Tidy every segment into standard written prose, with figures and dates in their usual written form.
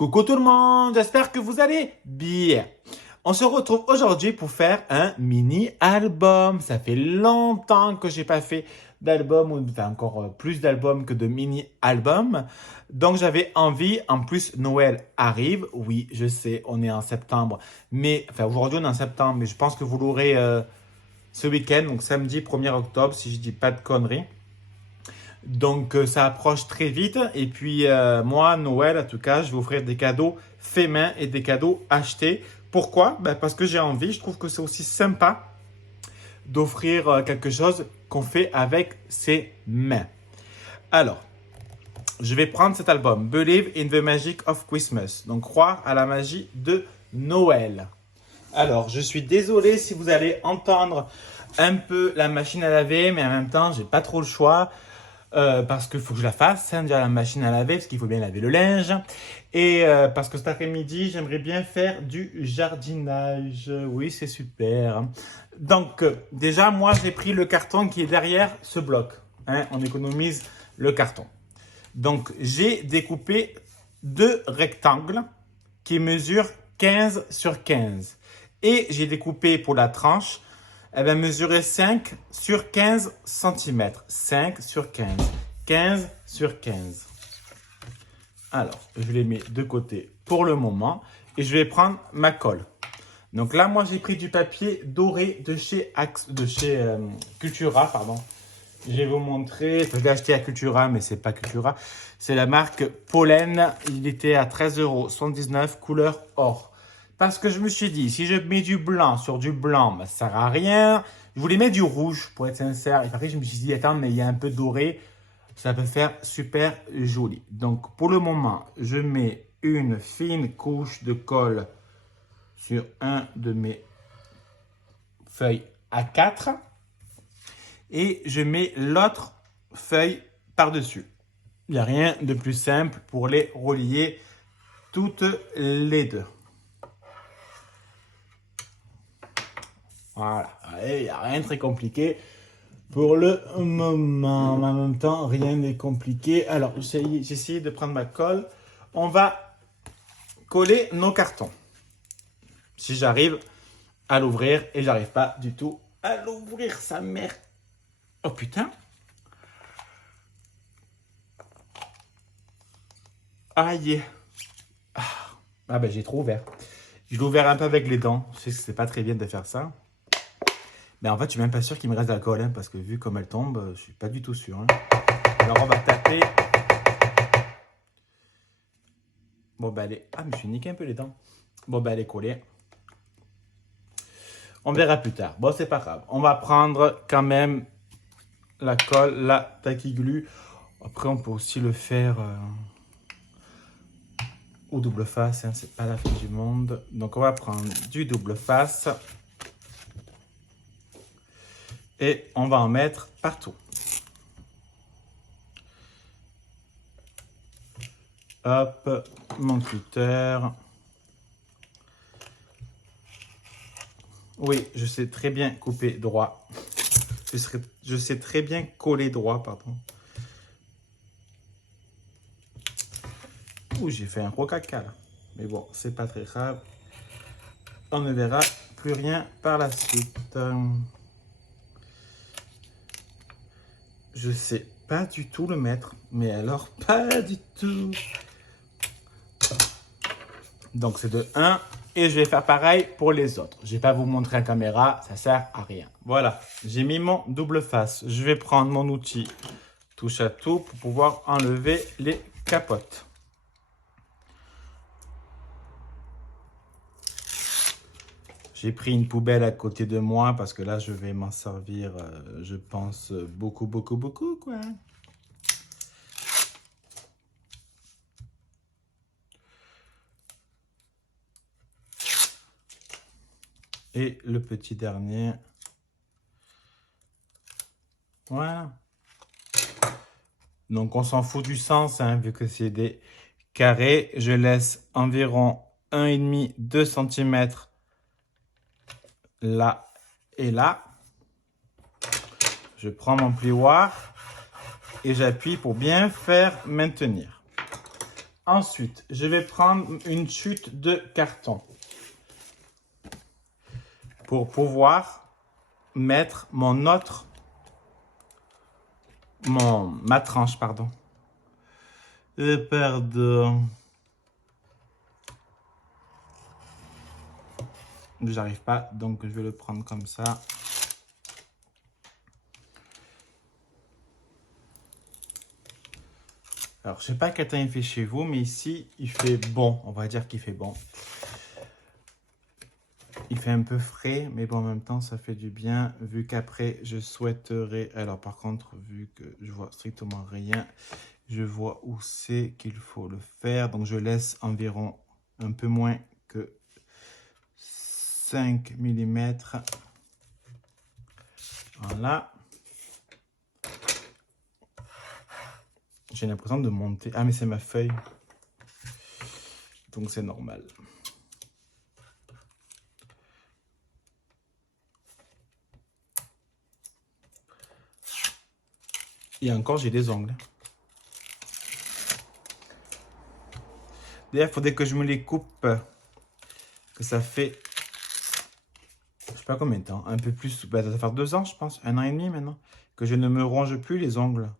Coucou tout le monde, j'espère que vous allez bien. On se retrouve aujourd'hui pour faire un mini-album. Ça fait longtemps que j'ai pas fait d'album, ou enfin encore plus d'albums que de mini-albums. Donc j'avais envie, en plus Noël arrive. Oui, je sais, on est en septembre, mais enfin aujourd'hui on est en septembre, mais je pense que vous l'aurez ce week-end, donc samedi 1er octobre, si je dis pas de conneries. Donc ça approche très vite et puis moi, Noël en tout cas, je vais offrir des cadeaux faits main et des cadeaux achetés. Pourquoi? Ben, parce que j'ai envie, je trouve que c'est aussi sympa d'offrir quelque chose qu'on fait avec ses mains. Alors, je vais prendre cet album, Believe in the Magic of Christmas, donc croire à la magie de Noël. Alors, je suis désolé si vous allez entendre un peu la machine à laver, mais en même temps, j'ai pas trop le choix. Parce qu'il faut que je la fasse, hein, déjà la machine à laver, parce qu'il faut bien laver le linge. Et parce que cet après-midi, j'aimerais bien faire du jardinage. Oui, c'est super. Donc, déjà, moi, j'ai pris le carton qui est derrière ce bloc. Hein, on économise le carton. Donc, j'ai découpé deux rectangles qui mesurent 15 sur 15. Et j'ai découpé pour la tranche, elle va mesurer 5 sur 15 cm. 5 sur 15. 15 sur 15. Alors, je les mets de côté pour le moment. Et je vais prendre ma colle. Donc là, moi, j'ai pris du papier doré de chez Cultura, pardon. Je vais vous montrer. Je l'ai acheté à Cultura, mais c'est pas Cultura. C'est la marque Pollen. Il était à 13,79 €, couleur or. Parce que je me suis dit, si je mets du blanc sur du blanc, ben, ça ne sert à rien. Je voulais mettre du rouge, pour être sincère. Et après, je me suis dit, attends, mais il y a un peu doré. Ça peut faire super joli. Donc, pour le moment, je mets une fine couche de colle sur un de mes feuilles A4. Et je mets l'autre feuille par-dessus. Il n'y a rien de plus simple pour les relier toutes les deux. Voilà, il n'y a rien de très compliqué pour le moment. En même temps, rien n'est compliqué. Alors, j'ai essayé de prendre ma colle. On va coller nos cartons. Si j'arrive à l'ouvrir, et j'arrive pas du tout à l'ouvrir, sa mère. Oh putain. Aïe. Ah ben j'ai trop ouvert. Je l'ai ouvert un peu avec les dents. Je sais que c'est pas très bien de faire ça. Mais en fait, je suis même pas sûr qu'il me reste de la colle, hein, parce que vu comme elle tombe, je suis pas du tout sûr. Hein. Alors, on va taper. Bon, ben, elle est... Ah, mais je suis niqué un peu les dents. Bon, ben, elle est collée. On verra plus tard. Bon, c'est pas grave. On va prendre quand même la colle, la taquiglue. Après, on peut aussi le faire au double face. Hein, c'est pas la fin du monde. Donc, on va prendre du double face. Et on va en mettre partout. Hop, mon cutter. Oui, je sais très bien couper droit. Je sais très bien coller droit, pardon. Ouh, j'ai fait un gros caca là. Mais bon, c'est pas très grave. On ne verra plus rien par la suite. Je sais pas du tout le mettre. Mais alors, pas du tout. Donc, c'est de 1. Et je vais faire pareil pour les autres. Je vais pas vous montrer en caméra, ça sert à rien. Voilà, j'ai mis mon double face. Je vais prendre mon outil touche à tout pour pouvoir enlever les capotes. J'ai pris une poubelle à côté de moi parce que là, je vais m'en servir, je pense, beaucoup, quoi. Et le petit dernier. Voilà. Donc, on s'en fout du sens, hein, vu que c'est des carrés. Je laisse environ 1,5-2 cm là et là. Je prends mon plioir et j'appuie pour bien faire maintenir. Ensuite, je vais prendre une chute de carton pour pouvoir mettre ma tranche, pardon. Pardon. J'arrive pas, donc je vais le prendre comme ça. Alors, je sais pas quel temps il fait chez vous, mais ici, il fait bon. On va dire qu'il fait bon. Il fait un peu frais, mais bon, en même temps, ça fait du bien. Vu qu'après, je souhaiterais... Alors, par contre, vu que je vois strictement rien, je vois où c'est qu'il faut le faire. Donc, je laisse environ un peu moins que 5 mm. Voilà. J'ai l'impression de monter. Ah, mais c'est ma feuille. Donc, c'est normal. Et encore, j'ai des ongles. D'ailleurs, il faudrait que je me les coupe. Que ça fait... Je sais pas combien de temps. Un peu plus... Bah, ça va faire 2 ans, je pense. 1 an et demi maintenant. Que je ne me ronge plus les ongles.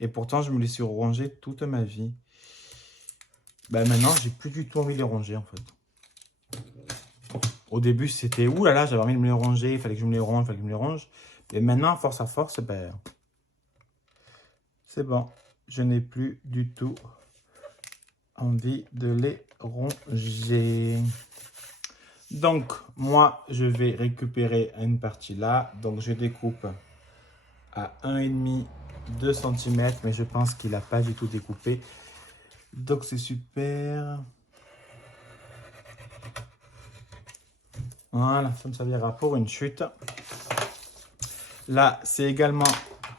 Et pourtant, je me les suis rongés toute ma vie. Bah maintenant, j'ai plus du tout envie de les ronger, en fait. Au début, c'était... Ouh là là, j'avais envie de me les ronger. Il fallait que je me les ronge, il fallait que je me les ronge. Et maintenant, force à force, ben... C'est bon. Je n'ai plus du tout envie de les ronger. Donc, moi, je vais récupérer une partie là. Donc, je découpe à 1,5, 2 cm. Mais je pense qu'il n'a pas du tout découpé. Donc, c'est super. Voilà, ça me servira pour une chute. Là, c'est également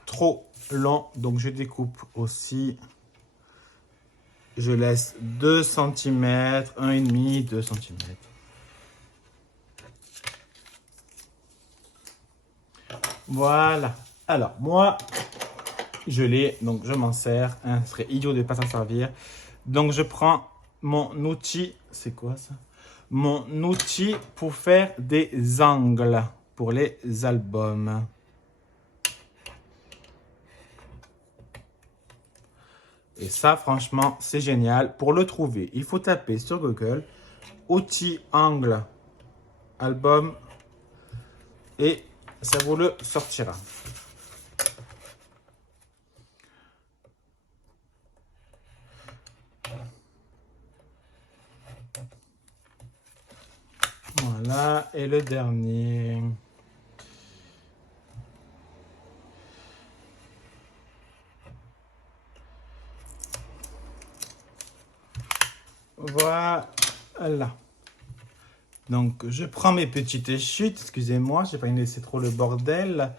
trop long. Donc, je découpe aussi. Je laisse 2 cm, 1,5, 2 cm. Voilà. Alors, moi, je l'ai, donc je m'en sers. Hein, ce serait idiot de ne pas s'en servir. Donc, je prends mon outil. C'est quoi ça? Mon outil pour faire des angles pour les albums. Et ça, franchement, c'est génial. Pour le trouver, il faut taper sur Google outil angle album et ça vous le sortira. Voilà, et le dernier. Voilà. Donc, je prends mes petites chutes. Excusez-moi, je n'ai pas laissé trop le bordel.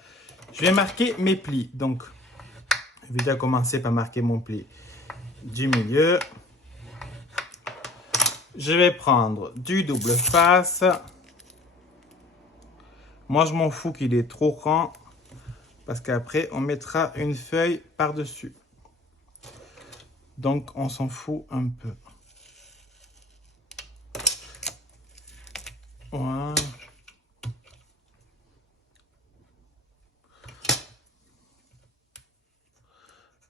Je vais marquer mes plis. Donc, je vais déjà commencer par marquer mon pli du milieu. Je vais prendre du double face. Moi, je m'en fous qu'il est trop grand. Parce qu'après, on mettra une feuille par-dessus. Donc, on s'en fout un peu. Voilà.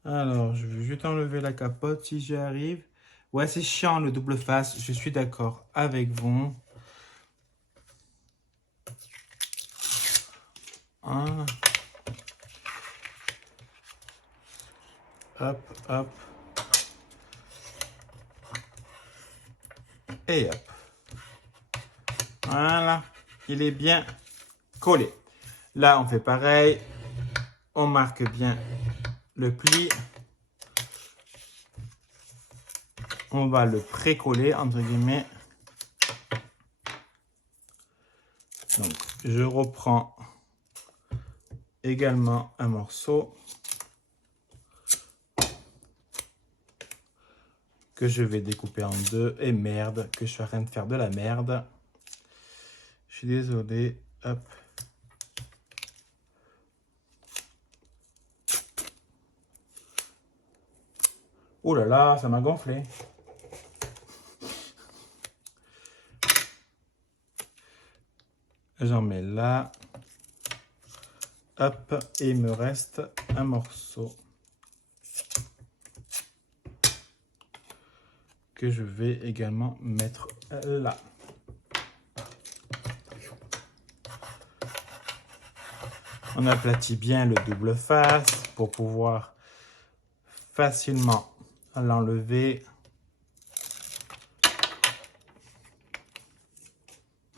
Alors, je vais juste enlever la capote si j'y arrive. Ouais, c'est chiant le double face. Je suis d'accord avec vous. Voilà. Hop, hop. Et hop. Voilà. Il est bien collé. Là, on fait pareil. On marque bien le pli. On va le pré-coller, entre guillemets. Donc, je reprends également un morceau que je vais découper en deux. Et merde, que je suis en train de faire de la merde. Je suis désolé. Hop. Oh là là, ça m'a gonflé. J'en mets là. Hop, et il me reste un morceau que je vais également mettre là. On aplatit bien le double face pour pouvoir facilement l'enlever.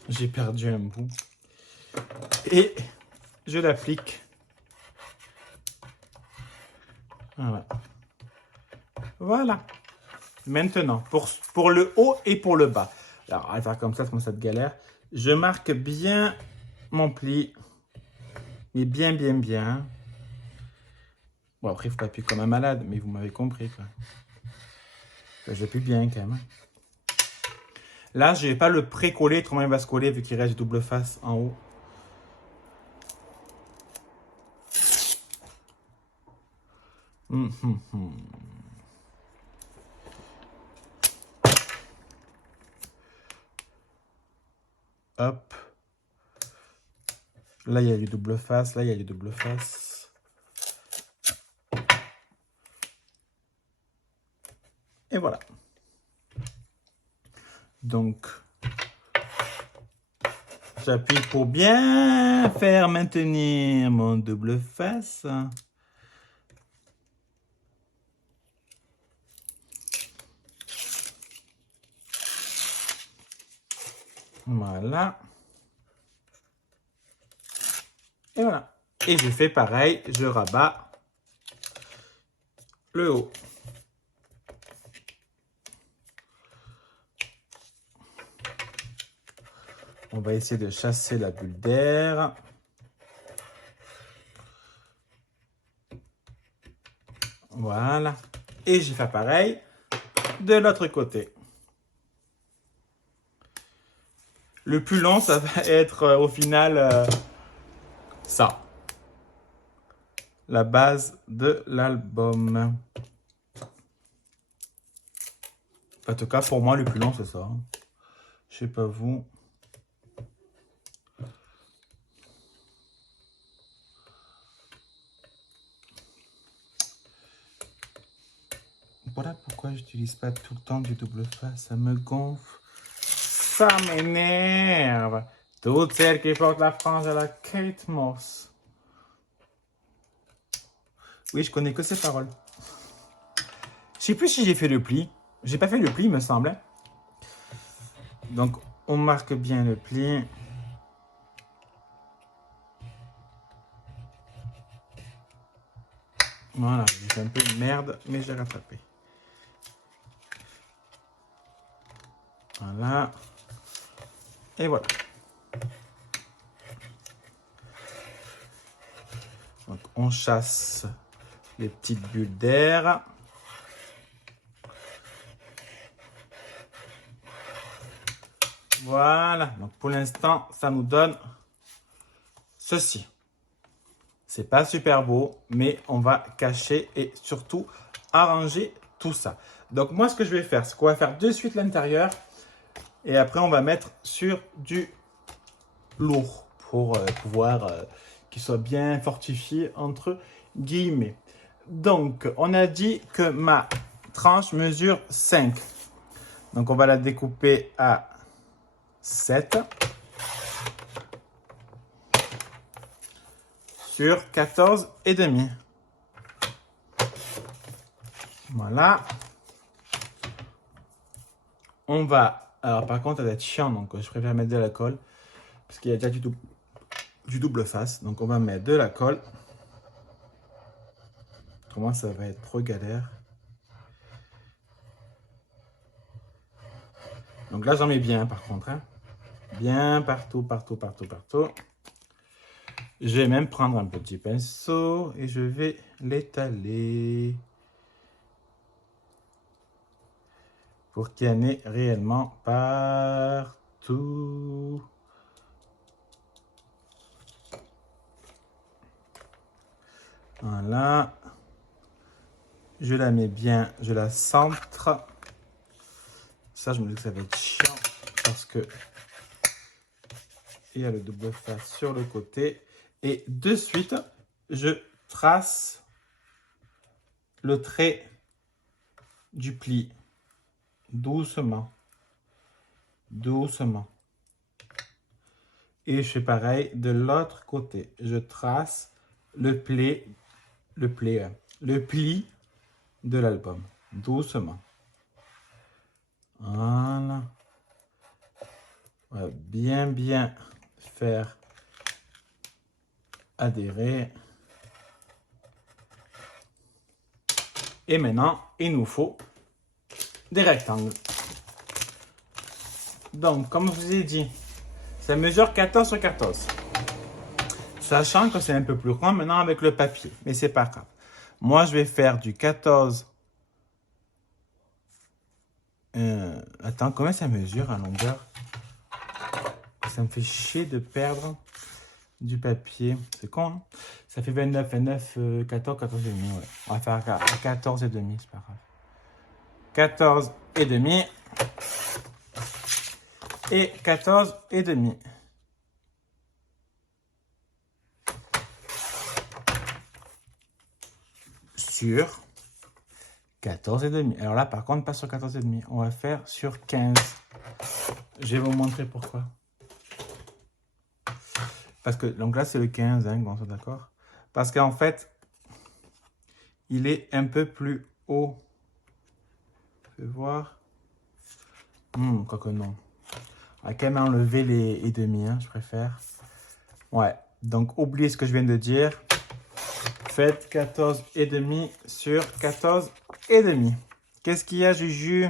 J'ai perdu un bout. Et je l'applique. Voilà. Voilà. Maintenant, pour le haut et pour le bas. Alors, on va faire comme ça de galère. Je marque bien mon pli. Mais bien, bien, bien. Bon, après, il ne faut pas appuyer comme un malade, mais vous m'avez compris, quoi. J'appuie bien, quand même. Là, je ne vais pas le pré-coller, autrement il va se coller vu qu'il reste double face en haut. Hop. Là, il y a du double face. Là, il y a du double face. Et voilà. Donc, j'appuie pour bien faire maintenir mon double face. Voilà. Et voilà. Et je fais pareil, je rabats le haut. On va essayer de chasser la bulle d'air. Voilà. Et j'ai fait pareil de l'autre côté. Le plus long, ça va être au final ça. La base de l'album. En tout cas, pour moi, le plus long, c'est ça. Je sais pas vous. Voilà pourquoi je n'utilise pas tout le temps du double face. Ça me gonfle. Ça m'énerve. Toutes celles qui portent la frange à la Kate Moss. Oui, je connais que ces paroles. Je sais plus si j'ai fait le pli. J'ai pas fait le pli, il me semblait. Donc, on marque bien le pli. Voilà, j'ai fait un peu de merde, mais j'ai rattrapé. Voilà. Et voilà. Donc, on chasse les petites bulles d'air. Voilà. Donc, pour l'instant, ça nous donne ceci. C'est pas super beau, mais on va cacher et surtout arranger tout ça. Donc, moi, ce que je vais faire, c'est qu'on va faire de suite l'intérieur. Et après, on va mettre sur du lourd pour pouvoir qu'il soit bien fortifié entre guillemets. Donc, on a dit que ma tranche mesure 5. Donc, on va la découper à 7 sur 14 et demi. Voilà. On va... Alors, par contre, elle va être chiant, donc je préfère mettre de la colle. Parce qu'il y a déjà du double face. Donc, on va mettre de la colle. Autrement, ça va être trop galère. Donc là, j'en mets bien, par contre. Hein. Bien partout, partout, partout, partout. Je vais même prendre un petit pinceau et je vais l'étaler. Pour qu'il y en ait réellement partout. Voilà. Je la mets bien, je la centre. Ça, je me dis que ça va être chiant parce que il y a le double face sur le côté. Et de suite, je trace le trait du pli. Doucement. Doucement. Et je fais pareil de l'autre côté. Je trace le pli de l'album. Doucement. Voilà. On va bien faire adhérer. Et maintenant, il nous faut des rectangles. Donc, comme je vous ai dit, ça mesure 14 sur 14. Sachant que c'est un peu plus grand maintenant avec le papier. Mais c'est pas grave. Moi, je vais faire du 14. Attends, combien ça mesure en longueur? Ça me fait chier de perdre du papier. C'est con, hein? Ça fait 29, 14, 14 et demi. Ouais. On va faire à 14 et demi, c'est pas grave. 14 et demi. Et 14 et demi. Sur 14 et demi. Alors là, par contre, pas sur 14 et demi. On va faire sur 15. Je vais vous montrer pourquoi. Parce que, donc là, c'est le 15, hein, on soit d'accord. Parce qu'en fait, il est un peu plus haut. Je vais voir. Quoique non. On va quand même enlever les et demi, hein, je préfère. Ouais, donc oubliez ce que je viens de dire. Faites 14 et demi sur 14 et demi. Qu'est-ce qu'il y a, Juju?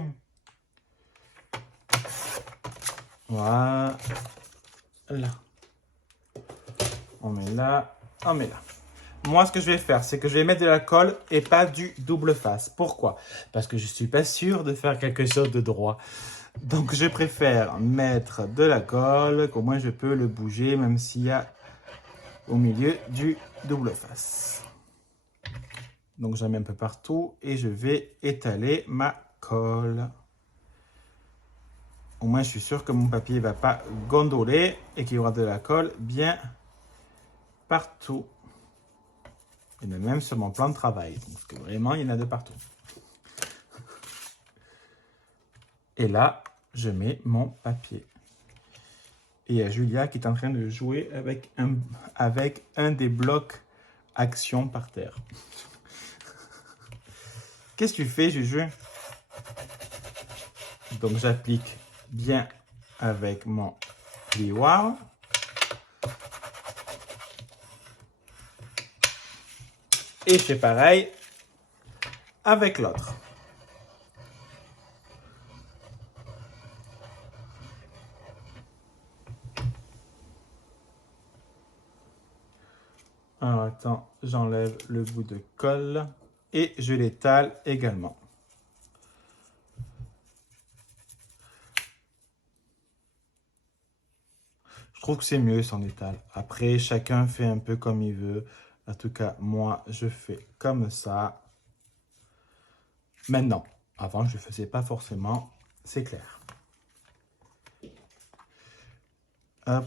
Voilà. Là. On met là, on met là. Moi, ce que je vais faire, c'est que je vais mettre de la colle et pas du double face. Pourquoi? Parce que je ne suis pas sûr de faire quelque chose de droit. Donc, je préfère mettre de la colle, qu'au moins je peux le bouger, même s'il y a au milieu du double face. Donc, j'en mets un peu partout et je vais étaler ma colle. Au moins, je suis sûr que mon papier ne va pas gondoler et qu'il y aura de la colle bien partout. Il y en a même sur mon plan de travail. Parce que vraiment, il y en a de partout. Et là, je mets mon papier. Et il y a Julia qui est en train de jouer avec un des blocs action par terre. Qu'est-ce que tu fais, Juju? Donc, j'applique bien avec mon plioir. Et je fais pareil avec l'autre. Alors, attends, j'enlève le bout de colle et je l'étale également. Je trouve que c'est mieux sans étale. Après, chacun fait un peu comme il veut. En tout cas, moi, je fais comme ça. Maintenant, avant, je ne faisais pas forcément, c'est clair. Hop.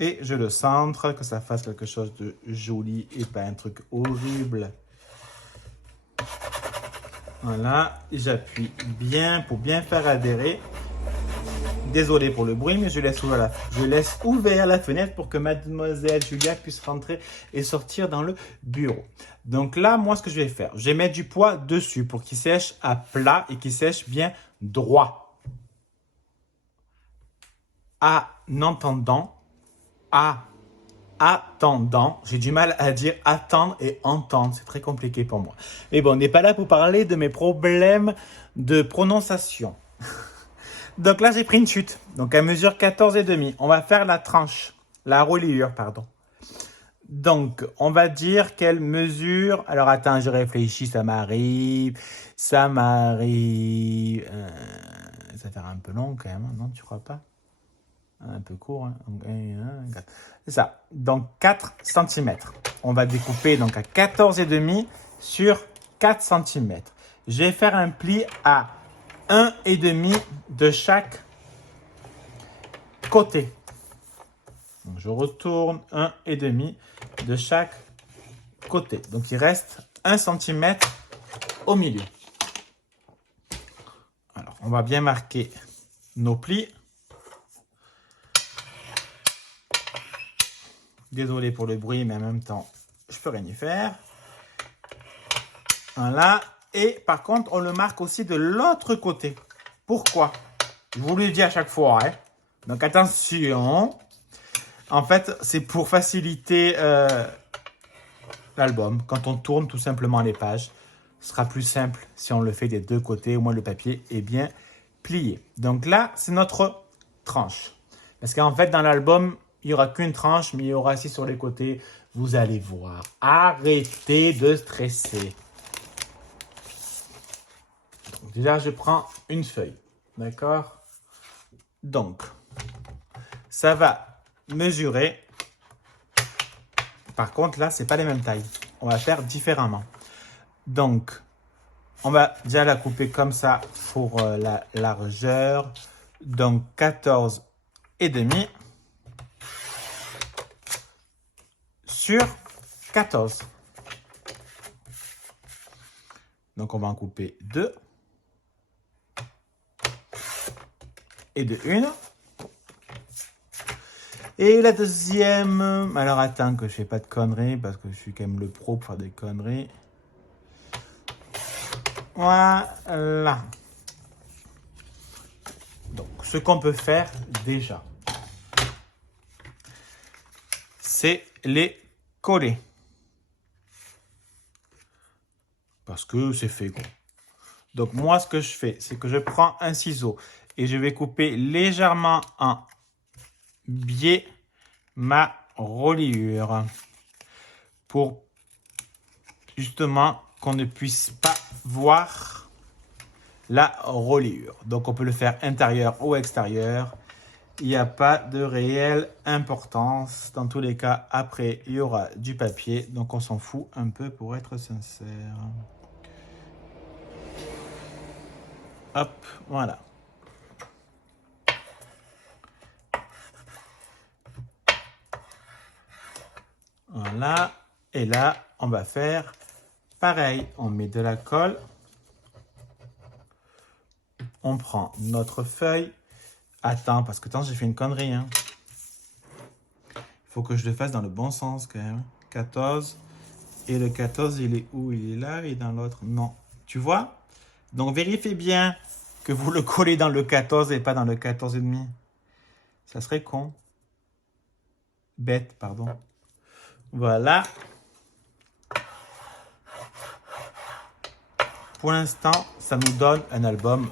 Et je le centre, que ça fasse quelque chose de joli et pas un truc horrible. Voilà, j'appuie bien pour bien faire adhérer. Désolé pour le bruit, mais je laisse ouvert la fenêtre pour que mademoiselle Julia puisse rentrer et sortir dans le bureau. Donc là, moi, ce que je vais faire, je vais mettre du poids dessus pour qu'il sèche à plat et qu'il sèche bien droit. Attendant, j'ai du mal à dire attendre et entendre, c'est très compliqué pour moi. Mais bon, on n'est pas là pour parler de mes problèmes de prononciation. Donc là, j'ai pris une chute. Donc, elle mesure 14 et demi. On va faire la tranche, la reliure, pardon. Donc, on va dire qu'elle mesure... Alors, attends, je réfléchis, ça m'arrive. Ça va faire un peu long quand même, non, tu crois pas? Un peu court, hein. C'est ça. Donc, 4 cm. On va découper donc à 14 et demi sur 4 cm. Je vais faire un pli à 1,5 de chaque côté. Donc, je retourne 1,5 de chaque côté. Donc, il reste 1 cm au milieu. Alors, on va bien marquer nos plis. Désolé pour le bruit, mais en même temps, je peux rien y faire. Voilà. Et par contre, on le marque aussi de l'autre côté. Pourquoi? Je vous le dis à chaque fois. Hein. Donc, attention. En fait, c'est pour faciliter l'album. Quand on tourne tout simplement les pages, ce sera plus simple si on le fait des deux côtés. Au moins, le papier est bien plié. Donc là, c'est notre tranche. Parce qu'en fait, dans l'album, il n'y aura qu'une tranche, mais il y aura aussi sur les côtés. Vous allez voir. Arrêtez de stresser. Donc, déjà, je prends une feuille. D'accord? Donc, ça va mesurer. Par contre, là, ce n'est pas les mêmes tailles. On va faire différemment. Donc, on va déjà la couper comme ça pour la largeur. Donc, 14,5 sur 14. Donc, on va en couper 2. Et de 1. Et la deuxième, alors attends que je fais pas de conneries parce que je suis quand même le pro pour faire des conneries. Voilà. Donc, ce qu'on peut faire déjà, c'est les coller. Parce que c'est fait quoi. Donc, moi, ce que je fais, c'est que je prends un ciseau et je vais couper légèrement en biais ma reliure pour justement qu'on ne puisse pas voir la reliure. Donc, on peut le faire intérieur ou extérieur. Il n'y a pas de réelle importance. Dans tous les cas, après, il y aura du papier. Donc, on s'en fout un peu pour être sincère. Hop, voilà. Voilà. Et là, on va faire pareil. On met de la colle. On prend notre feuille. Attends, parce que tant j'ai fait une connerie. Hein. Il faut que je le fasse dans le bon sens quand même. 14. Et le 14, il est où? Il est là et dans l'autre? Non. Tu vois? Donc, vérifiez bien que vous le collez dans le 14 et pas dans le 14,5. Ça serait con. Bête, pardon. Voilà. Pour l'instant, ça nous donne un album,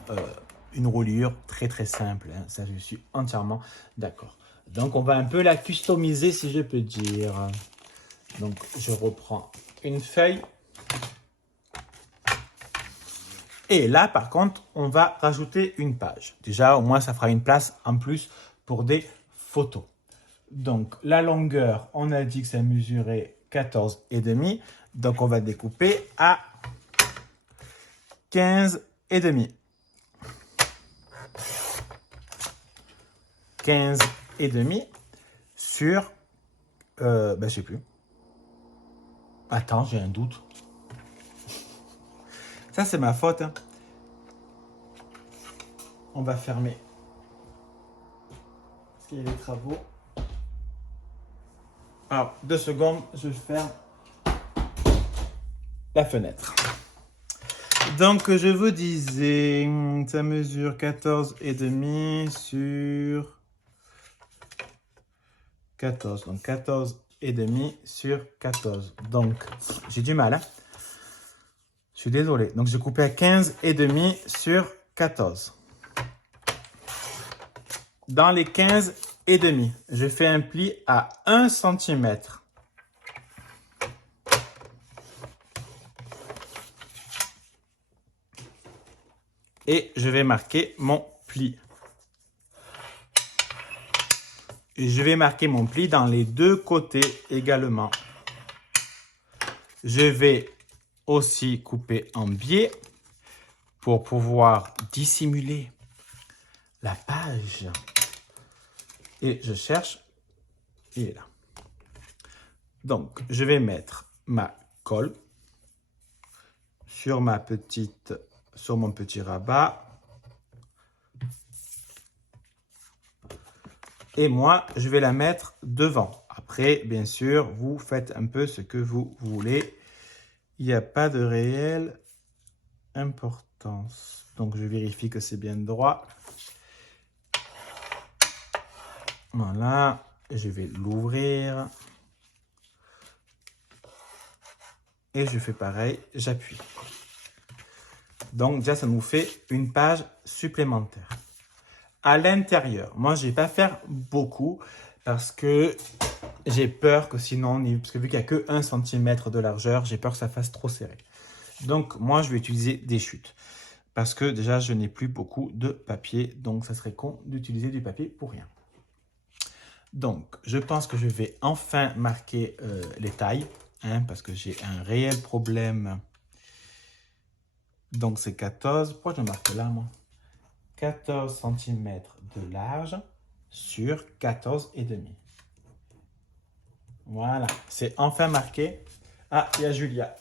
une reliure très très simple. Hein. Ça, je suis entièrement d'accord. Donc, on va un peu la customiser, si je peux dire. Donc, je reprends une feuille. Et là, par contre, on va rajouter une page. Déjà, au moins, ça fera une place en plus pour des photos. Donc, la longueur, on a dit que ça mesurait 14,5. Donc, on va découper à 15,5. 15,5 sur... je sais plus. Attends, j'ai un doute. Ça, c'est ma faute. Hein. On va fermer. Parce qu'il y a des travaux. Alors, 2 secondes, je ferme la fenêtre. Donc, je vous disais, ça mesure 14,5 sur 14. Donc, 14,5 sur 14. Donc, j'ai du mal. Hein? Je suis désolé. Donc, j'ai coupé à 15,5 sur 14. Dans les 15,5, je fais un pli à 1 cm. Et je vais marquer mon pli. Et je vais marquer mon pli dans les deux côtés également. Je vais aussi couper en biais pour pouvoir dissimuler la page. Et je cherche il est là. Donc, je vais mettre ma colle sur mon petit rabat. Et moi, je vais la mettre devant. Après, bien sûr, vous faites un peu ce que vous voulez. Il n'y a pas de réelle importance. Donc, je vérifie que c'est bien droit. Voilà. Je vais l'ouvrir. Et je fais pareil, j'appuie. Donc, déjà, ça nous fait une page supplémentaire. À l'intérieur, moi, je ne vais pas faire beaucoup parce que j'ai peur que sinon, parce que vu qu'il n'y a que 1 cm de largeur, j'ai peur que ça fasse trop serré. Donc, moi, je vais utiliser des chutes parce que déjà, je n'ai plus beaucoup de papier. Donc, ça serait con d'utiliser du papier pour rien. Donc, je pense que je vais enfin marquer les tailles parce que j'ai un réel problème. Donc, c'est 14. Pourquoi je marque là, moi? 14 cm de large sur 14,5. Voilà, c'est enfin marqué. Ah, il y a Julia.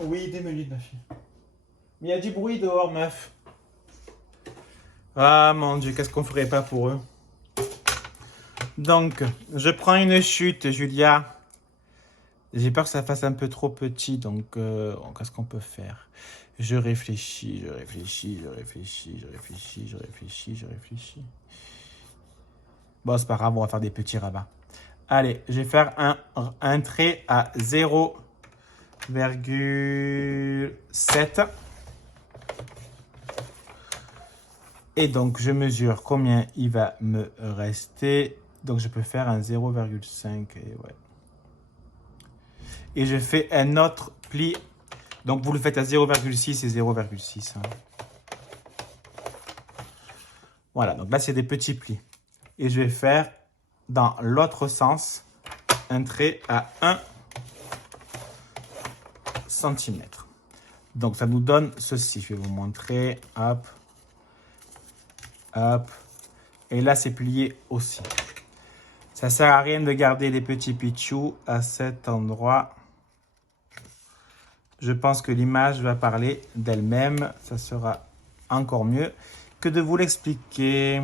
Oui, 2 minutes, ma fille. Mais il y a du bruit dehors, meuf. Ah, mon Dieu, qu'est-ce qu'on ferait pas pour eux? Donc, je prends une chute, Julia. J'ai peur que ça fasse un peu trop petit, donc qu'est-ce qu'on peut faire? Je réfléchis. Bon, c'est pas grave, on va faire des petits rabats. Allez, je vais faire un trait à 0,7. Et donc, je mesure combien il va me rester. Donc, je peux faire un 0,5. Et ouais. Et je fais un autre pli. Donc, vous le faites à 0,6 et 0,6. Hein. Voilà, donc là, c'est des petits plis. Et je vais faire, dans l'autre sens, un trait à 1 cm. Donc, ça nous donne ceci. Je vais vous montrer. Hop. Hop. Et là, c'est plié aussi. Ça sert à rien de garder les petits pitchous à cet endroit. Je pense que l'image va parler d'elle-même. Ça sera encore mieux que de vous l'expliquer.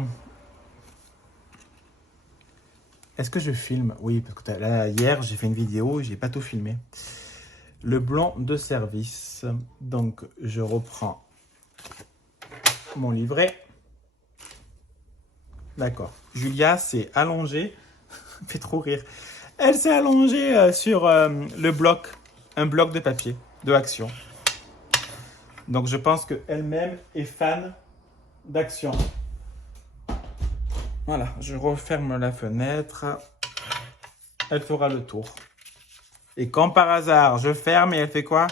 Est-ce que je filme? Oui, parce que là, hier, j'ai fait une vidéo et je n'ai pas tout filmé. Le blanc de service. Donc, je reprends mon livret. D'accord. Julia s'est allongée. Ça me fait trop rire. Elle s'est allongée sur le bloc. Un bloc de papier de Action. Donc, je pense qu'elle-même est fan d'Action. Voilà, je referme la fenêtre. Elle fera le tour. Et quand par hasard, je ferme et elle fait quoi?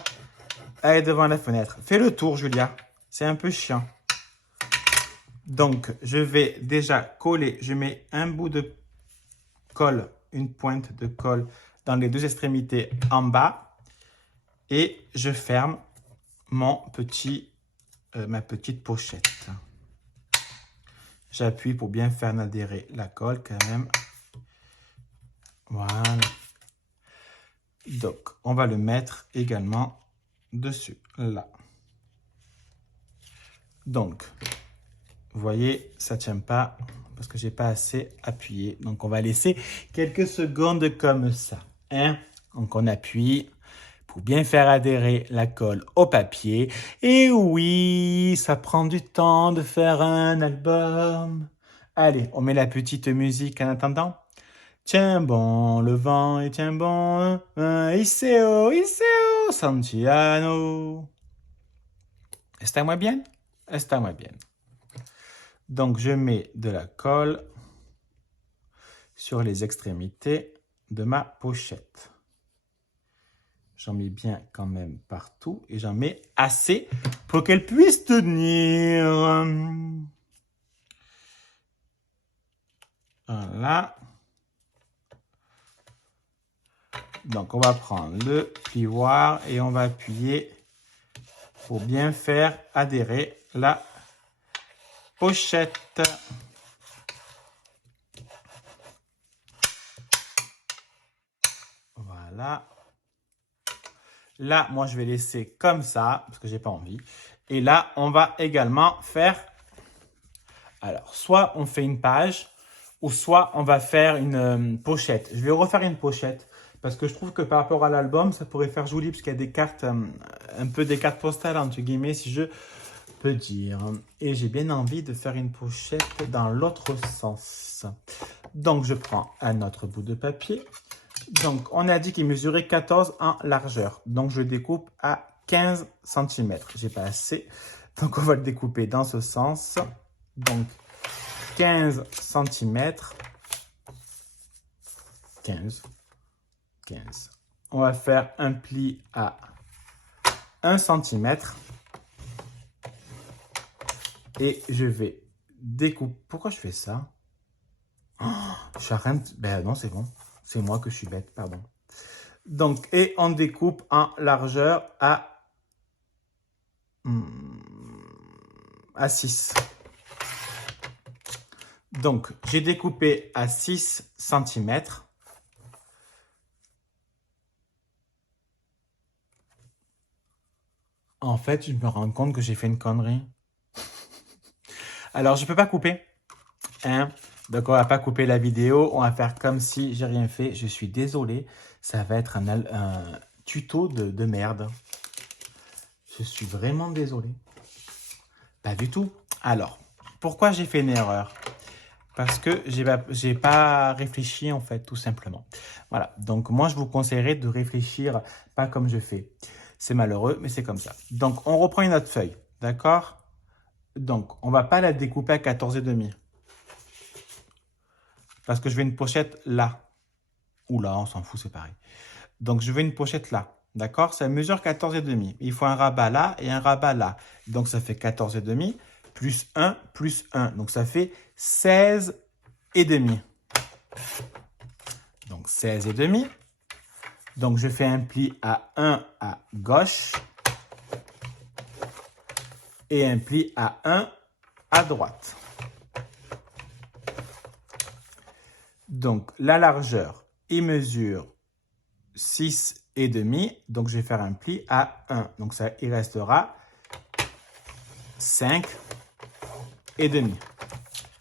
Elle est devant la fenêtre. Fais le tour, Julia. C'est un peu chiant. Donc, je vais déjà coller. Je mets un bout de colle, une pointe de colle dans les 2 extrémités en bas. Et je ferme ma petite pochette. J'appuie pour bien faire adhérer la colle quand même. Voilà. Donc, on va le mettre également dessus, là. Donc, vous voyez, ça ne tient pas parce que je n'ai pas assez appuyé. Donc, on va laisser quelques secondes comme ça. Hein? Donc, on appuie pour bien faire adhérer la colle au papier. Et oui, ça prend du temps de faire un album. Allez, on met la petite musique en attendant. Tiens bon, le vent et tiens bon, Iseo, Iseo, Santiano. Está muy bien? Está muy bien. Donc, je mets de la colle sur les extrémités de ma pochette. J'en mets bien quand même partout et j'en mets assez pour qu'elle puisse tenir. Voilà. Donc, on va prendre le plioir et on va appuyer pour bien faire adhérer la pochette. Voilà. Là, moi, je vais laisser comme ça, parce que j'ai pas envie. Et là, on va également faire... Alors, soit on fait une page, ou soit on va faire une pochette. Je vais refaire une pochette, parce que je trouve que par rapport à l'album, ça pourrait faire joli, parce qu'il y a des cartes, un peu des cartes postales, entre guillemets, si je peux dire. Et j'ai bien envie de faire une pochette dans l'autre sens. Donc, je prends un autre bout de papier. Donc, on a dit qu'il mesurait 14 en largeur. Donc, je découpe à 15 cm. J'ai pas assez. Donc, on va le découper dans ce sens. Donc, 15 cm. 15. On va faire un pli à 1 cm. Et je vais découper. Pourquoi je fais ça? Oh, j'arrête. Ben non, c'est bon. C'est moi que je suis bête, pardon. Donc, et on découpe en largeur à 6. Donc, j'ai découpé à 6 cm. En fait, je me rends compte que j'ai fait une connerie. Alors, je ne peux pas couper. Hein? Donc, on ne va pas couper la vidéo. On va faire comme si j'ai rien fait. Je suis désolé. Ça va être un tuto de merde. Je suis vraiment désolé. Pas du tout. Alors, pourquoi j'ai fait une erreur? Parce que j'ai pas réfléchi, en fait, tout simplement. Voilà. Donc, moi, je vous conseillerais de réfléchir, pas comme je fais. C'est malheureux, mais c'est comme ça. Donc, on reprend une autre feuille. D'accord? Donc, on ne va pas la découper à 14,5. Parce que je veux une pochette là. Ou là, on s'en fout, c'est pareil. Donc, je veux une pochette là. D'accord? Ça mesure 14,5. Il faut un rabat là et un rabat là. Donc, ça fait 14,5 plus 1 plus 1. Donc, ça fait 16,5. Donc, 16,5. Donc, je fais un pli à 1 à gauche et un pli à 1 à droite. Donc, la largeur, il mesure 6,5. Donc, je vais faire un pli à 1. Donc, ça, il restera 5,5.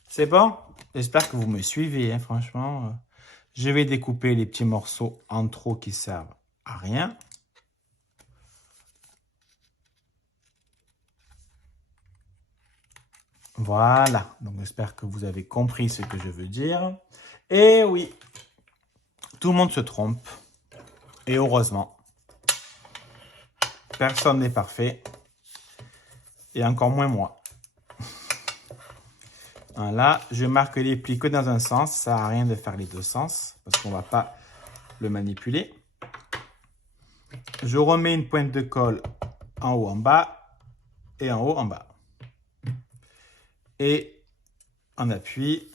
C'est bon? J'espère que vous me suivez, hein, franchement. Je vais découper les petits morceaux en trop qui servent à rien. Voilà. Donc, j'espère que vous avez compris ce que je veux dire. Et oui, tout le monde se trompe. Et heureusement, personne n'est parfait. Et encore moins moi. Là, je marque les plis que dans un sens. Ça ne sert à rien de faire les deux sens parce qu'on ne va pas le manipuler. Je remets une pointe de colle en haut, en bas et en haut, en bas. Et on appuie.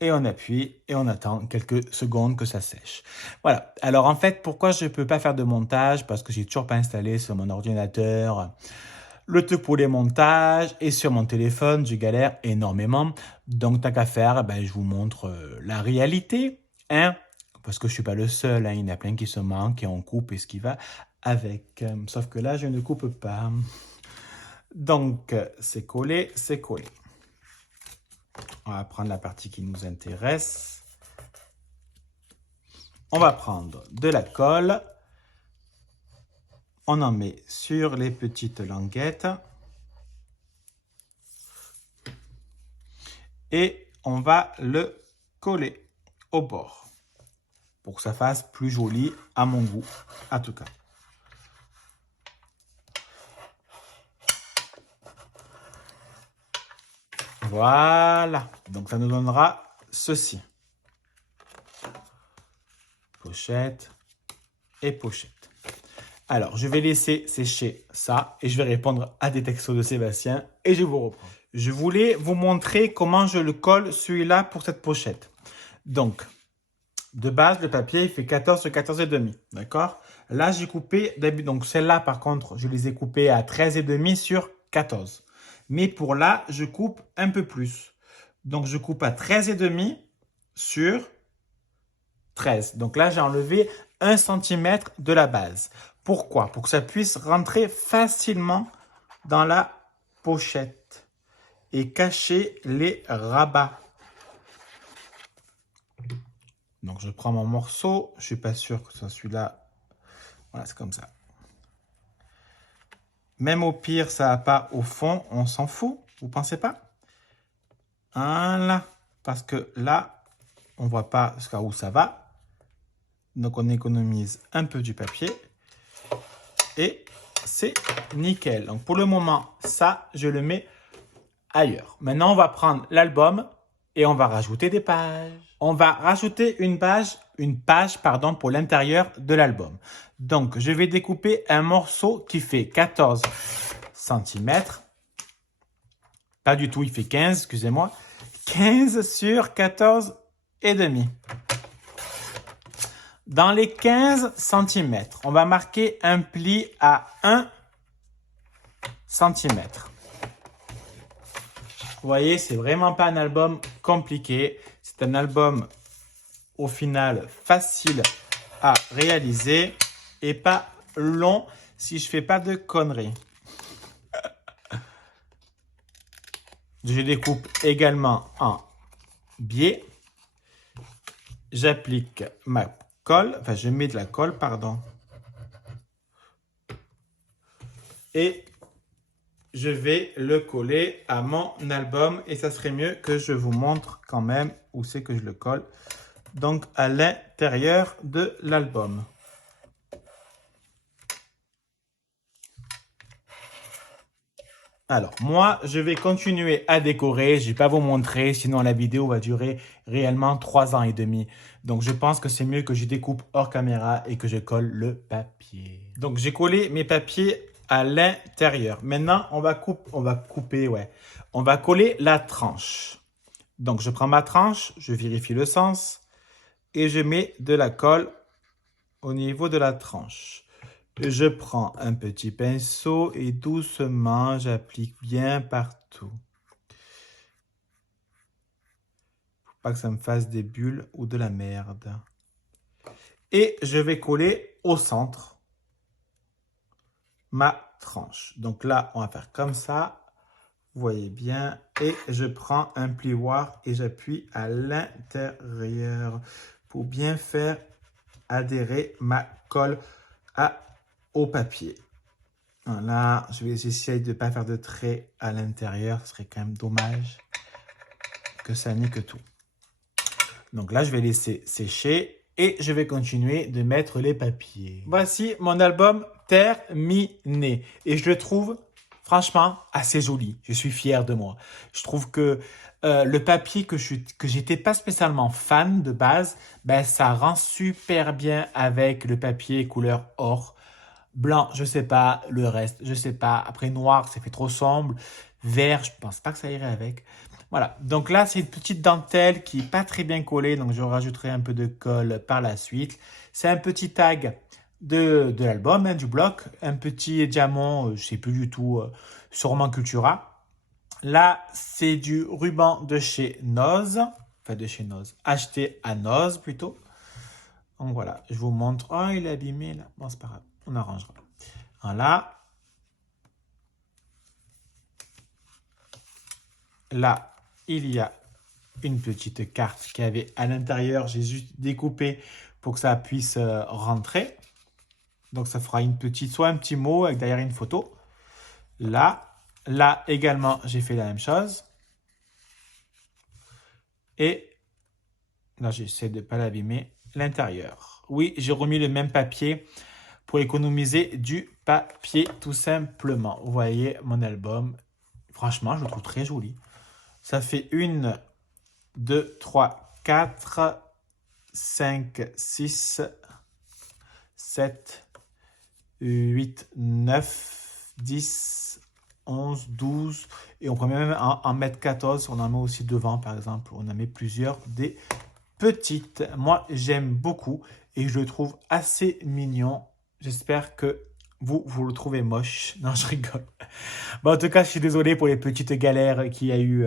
Et on appuie et on attend quelques secondes que ça sèche. Voilà. Alors en fait, pourquoi je ne peux pas faire de montage? Parce que j'ai toujours pas installé sur mon ordinateur le truc pour les montages et sur mon téléphone, je galère énormément. Donc tant qu'à faire, je vous montre la réalité, hein? Parce que je suis pas le seul, hein. Il y en a plein qui se manquent et on coupe et ce qui va avec. Sauf que là, je ne coupe pas. Donc c'est collé, c'est collé. On va prendre la partie qui nous intéresse. On va prendre de la colle. On en met sur les petites languettes. Et on va le coller au bord. Pour que ça fasse plus joli à mon goût, en tout cas. Voilà. Donc, ça nous donnera ceci. Pochette et pochette. Alors, je vais laisser sécher ça et je vais répondre à des textos de Sébastien et je vous reprends. Je voulais vous montrer comment je le colle celui-là pour cette pochette. Donc, de base, le papier, il fait 14 sur 14,5. D'accord? Là, j'ai coupé, donc celle-là, par contre, je les ai coupées à 13,5 sur 14. Mais pour là, je coupe un peu plus. Donc, je coupe à 13,5 sur 13. Donc là, j'ai enlevé 1 cm de la base. Pourquoi? Pour que ça puisse rentrer facilement dans la pochette et cacher les rabats. Donc, je prends mon morceau. Je ne suis pas sûr que ce soit celui-là. Voilà, c'est comme ça. Même au pire, ça va pas au fond. On s'en fout. Vous pensez pas? Voilà. Parce que là, on ne voit pas jusqu'à où ça va. Donc, on économise un peu du papier. Et c'est nickel. Donc, pour le moment, ça, je le mets ailleurs. Maintenant, on va prendre l'album et on va rajouter des pages. On va rajouter une page pour l'intérieur de l'album. Donc, je vais découper un morceau qui fait 14 cm. Pas du tout, il fait 15, excusez-moi. 15 sur 14 et demi. Dans les 15 cm, on va marquer un pli à 1 cm. Vous voyez, c'est vraiment pas un album compliqué. C'est un album, au final, facile à réaliser et pas long si je fais pas de conneries. Je découpe également en biais. J'applique ma colle, enfin je mets de la colle, pardon. Et je vais le coller à mon album et ça serait mieux que je vous montre quand même où c'est que je le colle. Donc à l'intérieur de l'album. Alors moi je vais continuer à décorer, je ne vais pas vous montrer sinon la vidéo va durer réellement 3 ans et demi. Donc je pense que c'est mieux que je découpe hors caméra et que je colle le papier. Donc j'ai collé mes papiers à l'intérieur. Maintenant, on va coller la tranche. Donc, je prends ma tranche, je vérifie le sens et je mets de la colle au niveau de la tranche. Je prends un petit pinceau et doucement, j'applique bien partout. Faut pas que ça me fasse des bulles ou de la merde. Et je vais coller au centre ma tranche. Donc là, on va faire comme ça. Vous voyez bien. Et je prends un plioir et j'appuie à l'intérieur pour bien faire adhérer ma colle au papier. Voilà. J'essaie de ne pas faire de traits à l'intérieur. Ce serait quand même dommage que ça nique tout. Donc là, je vais laisser sécher. Et je vais continuer de mettre les papiers. Voici mon album terminé. Et je le trouve franchement assez joli. Je suis fier de moi. Je trouve que le papier que j'étais pas spécialement fan de base, ben, ça rend super bien avec le papier couleur or. Blanc, je sais pas. Le reste, je sais pas. Après noir, ça fait trop sombre. Vert, je pense pas que ça irait avec. Voilà, donc là, c'est une petite dentelle qui n'est pas très bien collée, donc je rajouterai un peu de colle par la suite. C'est un petit tag de l'album, du bloc, un petit diamant, je ne sais plus du tout, sûrement Cultura. Là, c'est du ruban de chez Noz, acheté à Noz plutôt. Donc voilà, je vous montre. Oh, il est abîmé là. Bon, c'est pas grave, on arrangera. Voilà. Là, il y a une petite carte qui avait à l'intérieur. J'ai juste découpé pour que ça puisse rentrer. Donc, ça fera soit un petit mot avec derrière une photo. Là également, j'ai fait la même chose. Et là, j'essaie de ne pas l'abîmer. L'intérieur. Oui, j'ai remis le même papier pour économiser du papier tout simplement. Vous voyez mon album. Franchement, je le trouve très joli. Ça fait 1, 2, 3, 4, 5, 6, 7, 8, 9, 10, 11, 12. Et on peut même en mettre 14. On en met aussi devant, par exemple. On en met plusieurs des petites. Moi, j'aime beaucoup et je le trouve assez mignon. J'espère que vous le trouvez moche. Non, je rigole. Bon, en tout cas, je suis désolé pour les petites galères qu'il y a eu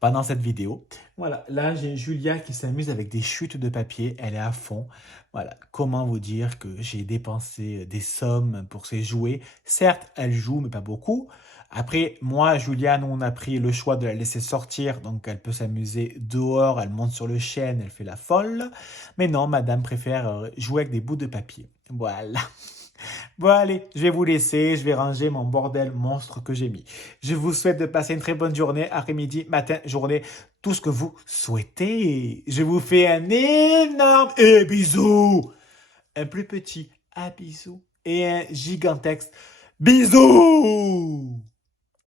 pendant cette vidéo. Voilà, là j'ai Julia qui s'amuse avec des chutes de papier, elle est à fond. Voilà, comment vous dire que j'ai dépensé des sommes pour ces jouets. Certes, elle joue, mais pas beaucoup. Après, moi, Julia, nous, on a pris le choix de la laisser sortir, donc elle peut s'amuser dehors, elle monte sur le chêne, elle fait la folle. Mais non, madame préfère jouer avec des bouts de papier. Voilà. Bon, allez, je vais vous laisser, je vais ranger mon bordel monstre que j'ai mis. Je vous souhaite de passer une très bonne journée, après-midi, matin, journée, tout ce que vous souhaitez. Je vous fais un énorme bisou, un plus petit bisou et un gigantesque bisou.